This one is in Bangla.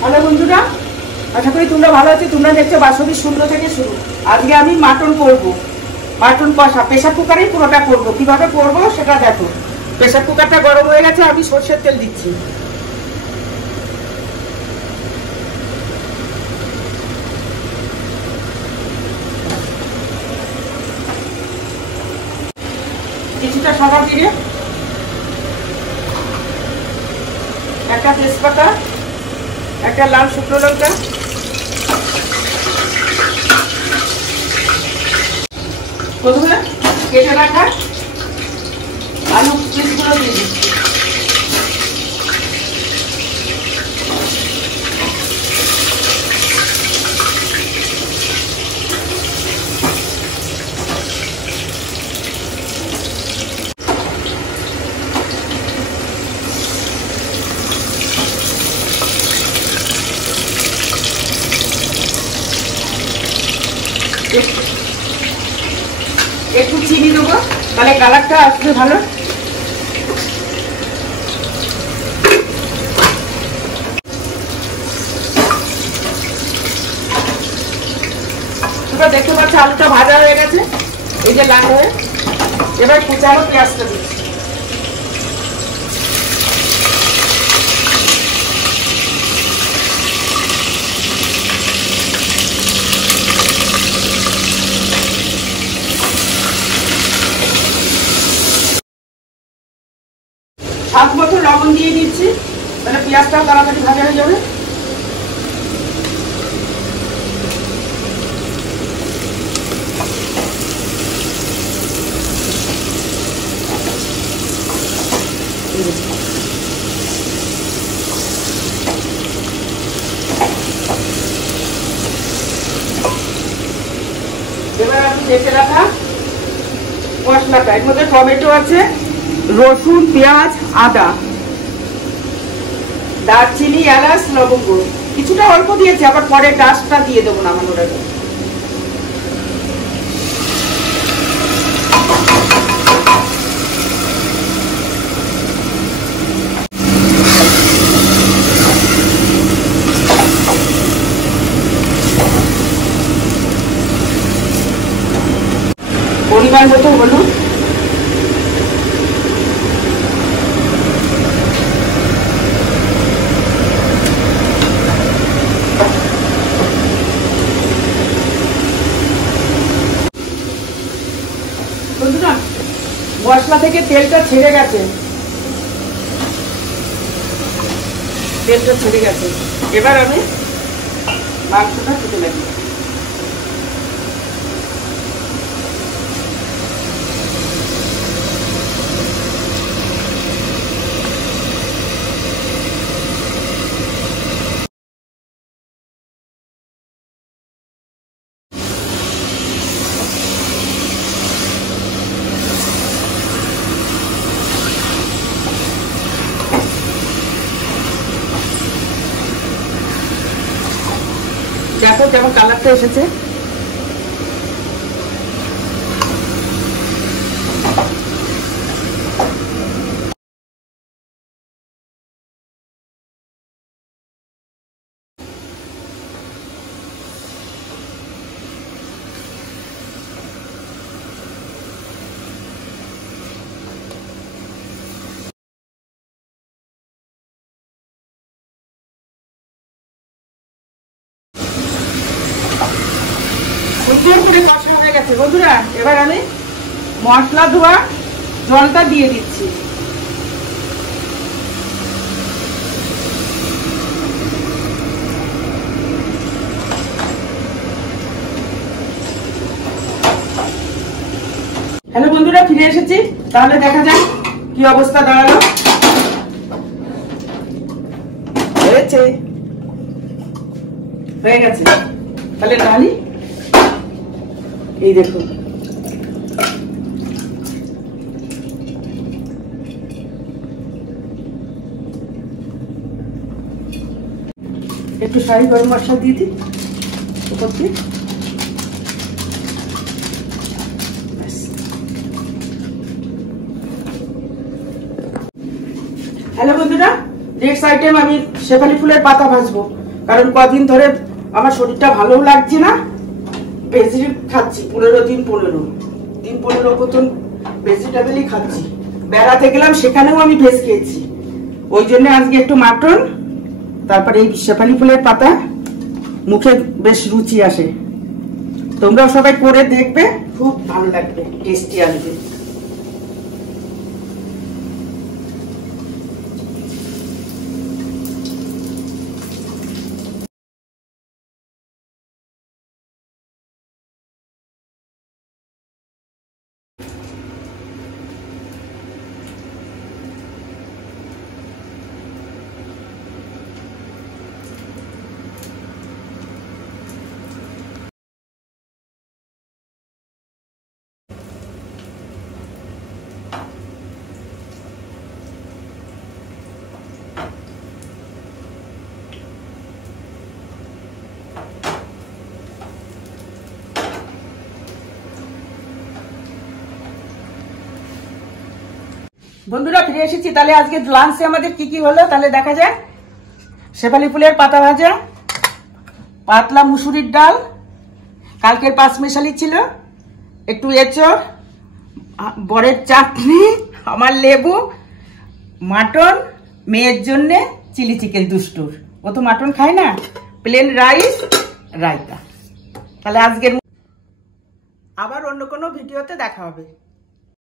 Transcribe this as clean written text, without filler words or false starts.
হ্যালো বন্ধুরা, আশা করি তোমরা ভালো আছো। তোমরা দেখছো বাসবী শূন্য থেকে শুরু। আজকে আমি মাটন করব, মাটন কষা। প্রেসার কুকারেই পুরোটা করব। কিভাবে করব সেটা দেখো। প্রেসার কুকারটা গরম হয়ে গেছে, আমি সরষের তেল দিচ্ছি। কিছুটা সাদা জিরে, একটা তেজপাতা, একটা লাল শুকনো লঙ্কা, প্রথমে কেটে রাখা আলু পিসগুলো দিয়ে দিচ্ছি। একটু চিনি দেবো, তাহলে কালারটা আসবে ভালো। তোমরা দেখতে পাচ্ছ আলুটা ভাজা হয়ে গেছে, এই যে লাল হয়ে। এবার কুচানো পেঁয়াজটা দিচ্ছি। স্বাদ মতো লবণ দিয়ে দিচ্ছি, তাহলে পেঁয়াজটাও তাড়াতাড়ি ভাজা হয়ে যাবে। এবার আমি দেখে রাখা মশলাটা, এর মধ্যে টমেটো আছে, রসুন, পেঁয়াজ, আদা, দারচিনি, এলাচ, লবঙ্গ। কিছুটা অল্প দিয়েছি, আবার পরে ডাস্টটা দিয়ে দেবো নামানোর আগে। পরিমাণ মতো হলুদ, বন্ধুরা মশলা থেকে তেলটা ছেড়ে গেছে, তেলটা ছেড়ে গেছে। এবার আমি মাংসটা কেটে লাগি। দেখো কেমন কালারটা এসেছে। সুন্দর করে কষা হয়ে গেছে বন্ধুরা। এবার আমি মশলা ধোয়া জলটা দিয়ে দিচ্ছি। হ্যালো বন্ধুরা, ফিরে এসেছি। তাহলে দেখা যাক কি অবস্থা দাঁড়ালো। হয়ে গেছে, তাহলে ঢালি। এই দেখুন, একটু শাহি গরম মশলা দিয়ে দিই উপর দিয়ে। হ্যালো বন্ধুরা, নেক্সট আইটেম আমি শেফালি ফুলের পাতা ভাজবো। কারণ কদিন ধরে আমার শরীরটা ভালোও লাগছে না। ভেজি খাচ্ছি 15 দিন 15 মতন ভেজিটেবলই খাচ্ছি। বেড়াতে গেলাম সেখানেও আমি ভেজ খেয়েছি। ওই জন্য আজকে একটু মাটন, তারপরে এই শেফালি ফুলের পাতা, মুখে বেশ রুচি আসে। তোমরাও সবাই করে দেখবে, খুব ভালো লাগবে, টেস্টি আসবে। বন্ধুরা ফিরে এসেছি। তাহলে আজকে লাঞ্চে আমাদের কি কি হলো তাহলে দেখা যাক। শেফালি ফুলের পাতা ভাজা, পাতলা মুসুরির ডাল, কালকের পাঁচমিশালি ছিল, একটু এঁচড়, বরের চাটনি, আমার লেবু, মাটন, মেয়ের জন্য চিলি চিকেন দুষ্টুর, ও তো মাটন খায় না, প্লেন রাইস, রায়তা। তাহলে আজকের আবার অন্য কোনো ভিডিওতে দেখা হবে।